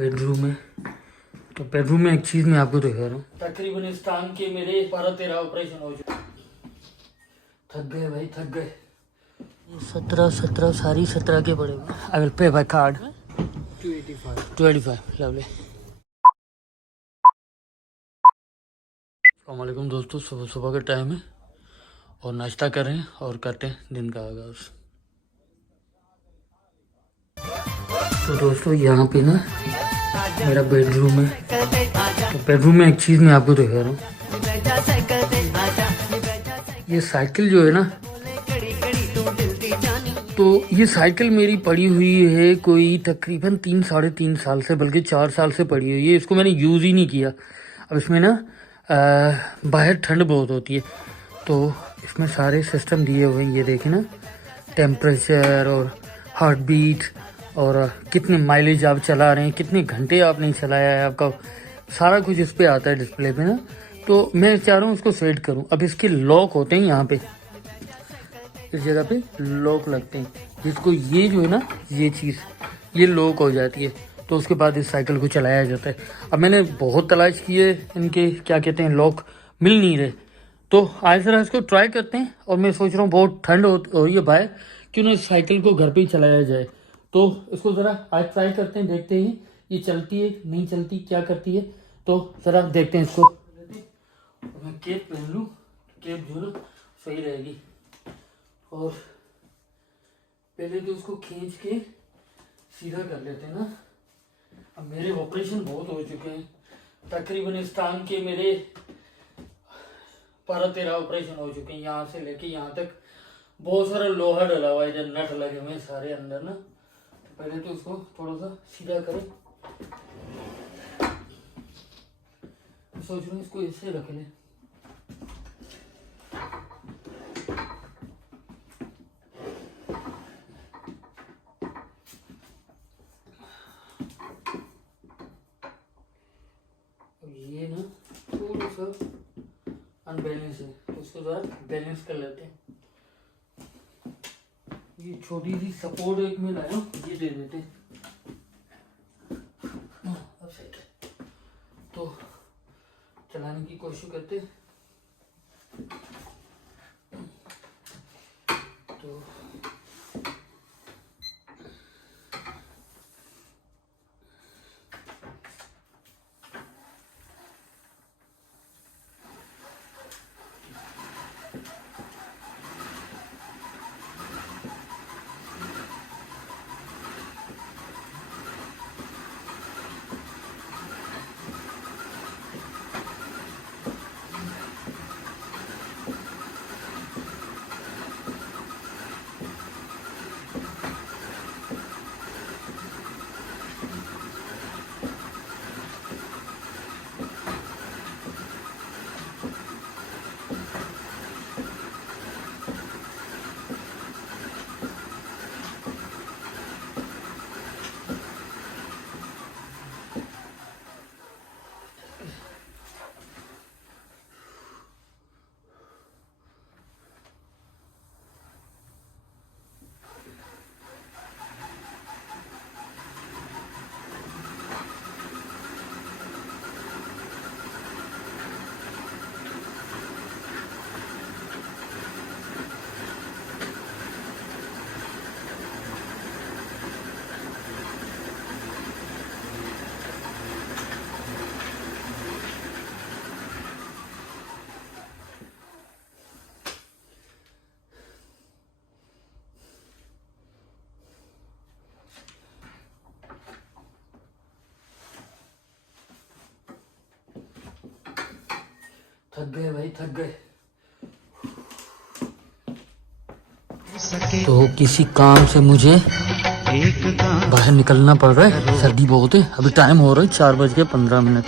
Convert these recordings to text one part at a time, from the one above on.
Bedroom में। तो bedroom में एक चीज़ मैं आपको दिखा रहा हूँ। तकरीबन इस टांग के मेरे 12-13 ऑपरेशन हो चुके। थक गए भाई, थक गए। 17 सारी 17 के पड़े। I will pay by card 285 lovely. अस्सलामुअलैकुम दोस्तों, सुबह सुबह का टाइम है और नाश्ता करें और करते हैं दिन का आगाज़। तो दोस्तों यहाँ पे ना मेरा बेडरूम है। तो बेडरूम में एक चीज़ मैं आपको दिखा रहा हूँ। ये साइकिल जो है ना, तो ये साइकिल मेरी पड़ी हुई है कोई तकरीबन 3-3.5 साल से, बल्कि 4 साल से पड़ी हुई है। इसको मैंने यूज़ ही नहीं किया। अब इसमें ना बाहर ठंड बहुत होती है, तो इसमें सारे सिस्टम दिए हुए हैं। ये देखें ना, टेम्परेचर और हार्ट बीट और कितने माइलेज आप चला रहे हैं, कितने घंटे आपने चलाया है, आपका सारा कुछ इस पे आता है डिस्प्ले पे ना। तो मैं चाह रहा हूँ उसको सेट करूँ। अब इसके लॉक होते हैं यहाँ पे, इस जगह पे लॉक लगते हैं, जिसको ये जो है ना, ये चीज़ ये लॉक हो जाती है। तो उसके बाद इस साइकिल को चलाया जाता है। अब मैंने बहुत तलाश किए, इनके क्या कहते हैं, लॉक मिल नहीं रहे। तो आज ज़रा इसको ट्राई करते हैं। और मैं सोच रहा हूँ बहुत ठंड हो रही है बाहर, क्यों ना इस साइकिल को घर पे ही चलाया जाए। तो इसको ज़रा आज ट्राई करते हैं, देखते हैं ये चलती है नहीं चलती, क्या करती है। तो ज़रा देखते हैं इसको। मैं केप पहन लूँ, केप जो ना सही रहेगी। और पहले तो उसको खींच के सीधा कर लेते हैं ना। अब मेरे ऑपरेशन बहुत हो चुके हैं। तकरीबन इस टांग के मेरे 12-13 ऑपरेशन हो चुके हैं। यहाँ से लेके यहाँ तक बहुत सारा लोहा डला हुआ है, इधर नट लगे हुए हैं सारे अंदर ना। तो पहले तो उसको थोड़ा सा सीधा करें। सोच रहा हूँ इसको ऐसे रख लें। ये ना थोड़ा सा अनबैलेंस है, तो उसको ज़रा बैलेंस कर लेते हैं। ये छोटी सी सपोर्ट एक में लाया हूँ, ये दे देते हैं। अब सही है, तो चलाने की कोशिश करते हैं। तो थक गए भाई, थक गए। तो किसी काम से मुझे बाहर निकलना पड़ रहा है, सर्दी बहुत है। अभी टाइम हो रहा है 4:15।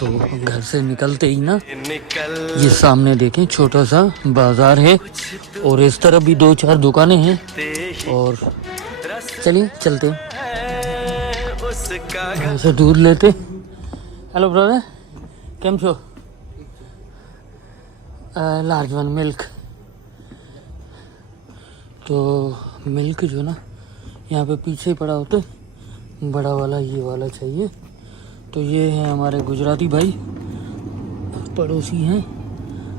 तो घर से निकलते ही ना, ये सामने देखें छोटा सा बाजार है और इस तरफ भी 2-4 दुकानें हैं। और चलिए चलते हैं, घर से दूध लेते। हेलो ब्रदर, केम छो? Large one milk. तो मिल्क जो ना यहाँ पे पीछे पड़ा होता है, बड़ा वाला ये वाला चाहिए। तो ये है हमारे गुजराती भाई पड़ोसी हैं।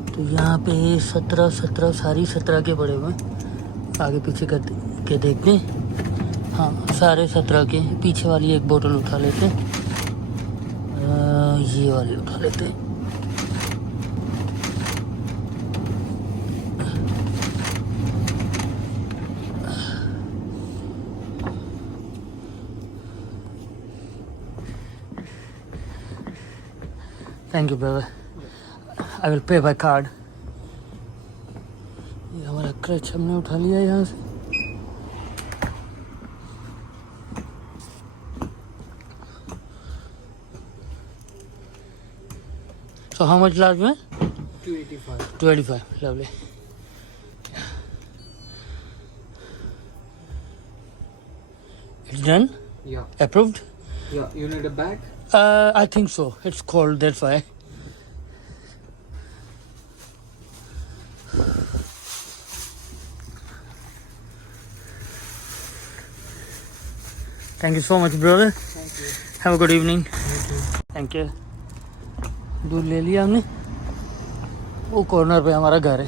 तो यहाँ पे 17 सारी 17 के पड़े हुए हैं। आगे पीछे के देखते हैं। हाँ सारे 17 के। पीछे वाली एक बोतल उठा लेते हैं, ये वाली उठा लेते हैं। Thank you brother, I will pay by card. ये हमारा क्रच हमने उठा लिया यहाँ से। So how much large man? 285. 285, lovely. It's done? Yeah. Approved? Yeah. You need a bag? I think so. It's cold, that's why. Thank you so much, brother. Thank you. Have a good evening. Thank you. Thank you. दूध ले लिया हमने। वो corner पे हमारा घर है।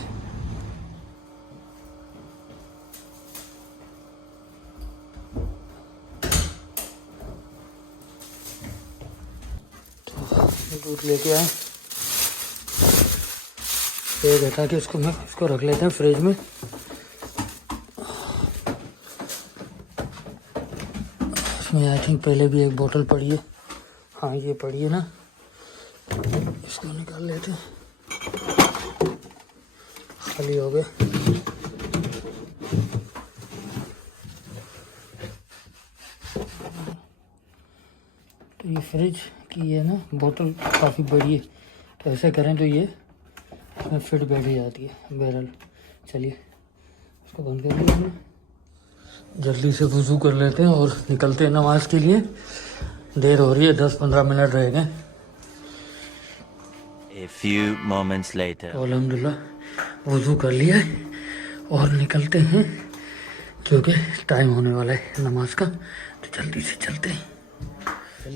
तो दूध लेके आए। ये देखा कि इसको रख लेते हैं फ्रिज में। इसमें आई थिंक पहले भी एक बोतल पड़ी है। हाँ ये पड़ी है ना, इसको निकाल लेते हैं। खाली हो गया। तो ये फ्रिज की है ना बोतल काफ़ी बड़ी है, तो ऐसे करें तो ये इसमें फिट बैठ जाती है बैरल। चलिए इसको बंद कर दिया हमने। जल्दी से वज़ू कर लेते हैं और निकलते हैं नमाज के लिए। देर हो रही है, 10-15 मिनट रह गए। A few moments later. अल्हम्दुलिल्लाह वज़ू कर लिया है और निकलते हैं क्योंकि टाइम होने वाला है नमाज का। तो जल्दी से चलते हैं,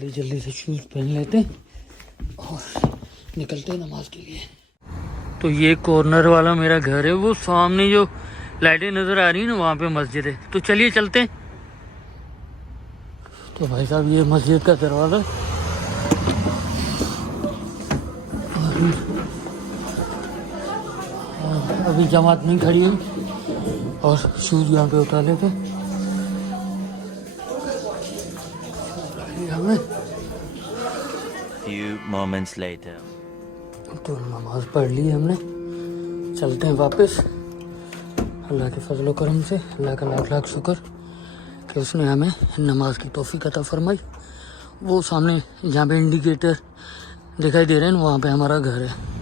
जल्दी से शूज़ पहन लेते हैं और निकलते हैं नमाज के लिए। तो ये कॉर्नर वाला मेरा घर है, वो सामने जो लाइटें नज़र आ रही है ना वहाँ पे मस्जिद है। तो चलिए चलते हैं। तो भाई साहब ये मस्जिद का दरवाज़ा। अभी जमात नहीं खड़ी है और शूज़ यहाँ पे उठा लेते हमें। Few moments later. तो नमाज पढ़ ली हमने, चलते हैं वापस। अल्लाह के फजल व करम से अल्लाह का लाख लाख शुक्र कि उसने हमें नमाज की तौफीक अता फरमाई। वो सामने जहाँ पे इंडिकेटर दिखाई दे रहे हैं वहाँ पे हमारा घर है।